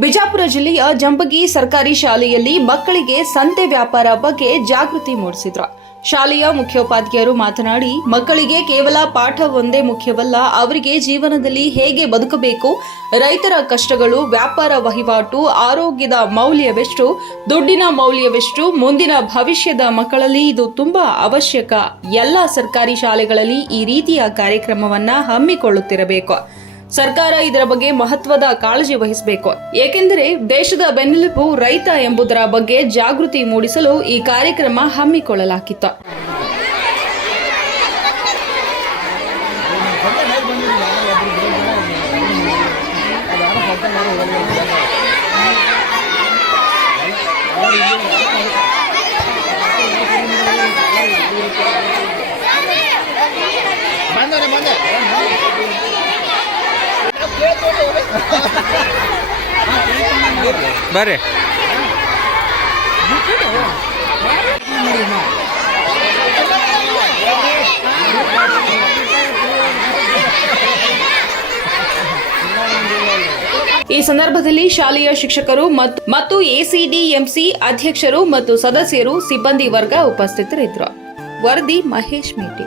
ಬಿಜಾಪುರ ಜಿಲ್ಲೆಯ ಜಂಬಗಿ ಸರ್ಕಾರಿ ಶಾಲೆಯಲ್ಲಿ ಮಕ್ಕಳಿಗೆ ಸಂತೆ ವ್ಯಾಪಾರ ಬಗ್ಗೆ ಜಾಗೃತಿ ಮೂಡಿಸಿದ್ರು. ಶಾಲೆಯ ಮುಖ್ಯೋಪಾಧ್ಯಾಯರು ಮಾತನಾಡಿ, ಮಕ್ಕಳಿಗೆ ಕೇವಲ ಪಾಠ ಒಂದೇ ಮುಖ್ಯವಲ್ಲ, ಅವರಿಗೆ ಜೀವನದಲ್ಲಿ ಹೇಗೆ ಬದುಕಬೇಕು, ರೈತರ ಕಷ್ಟಗಳು, ವ್ಯಾಪಾರ ವಹಿವಾಟು, ಆರೋಗ್ಯದ ಮೌಲ್ಯವೆಷ್ಟು, ದುಡ್ಡಿನ ಮೌಲ್ಯವೆಷ್ಟು, ಮುಂದಿನ ಭವಿಷ್ಯದ ಮಕ್ಕಳಲ್ಲಿ ಇದು ತುಂಬಾ ಅವಶ್ಯಕ. ಎಲ್ಲ ಸರ್ಕಾರಿ ಶಾಲೆಗಳಲ್ಲಿ ಈ ರೀತಿಯ ಕಾರ್ಯಕ್ರಮವನ್ನ ಹಮ್ಮಿಕೊಳ್ಳುತ್ತಿರಬೇಕು. ಸರ್ಕಾರ ಇದರ ಬಗ್ಗೆ ಮಹತ್ವದ ಕಾಳಜಿ ವಹಿಸಬೇಕು. ಏಕೆಂದರೆ ದೇಶದ ಬೆನ್ನೆಲುಬು ರೈತ ಎಂಬುದರ ಬಗ್ಗೆ ಜಾಗೃತಿ ಮೂಡಿಸಲು ಈ ಕಾರ್ಯಕ್ರಮ ಹಮ್ಮಿಕೊಳ್ಳಲಾಗಿತ್ತು. ಬರ್ರಿ. ಈ ಸಂದರ್ಭದಲ್ಲಿ ಶಾಲೆಯ ಶಿಕ್ಷಕರು ಮತ್ತು ಎಸಿಡಿಎಂಸಿ ಅಧ್ಯಕ್ಷರು ಮತ್ತು ಸದಸ್ಯರು, ಸಿಬ್ಬಂದಿ ವರ್ಗ ಉಪಸ್ಥಿತರಿದ್ದರು. ವರದಿ ಮಹೇಶ್ ಮೇಟಿ.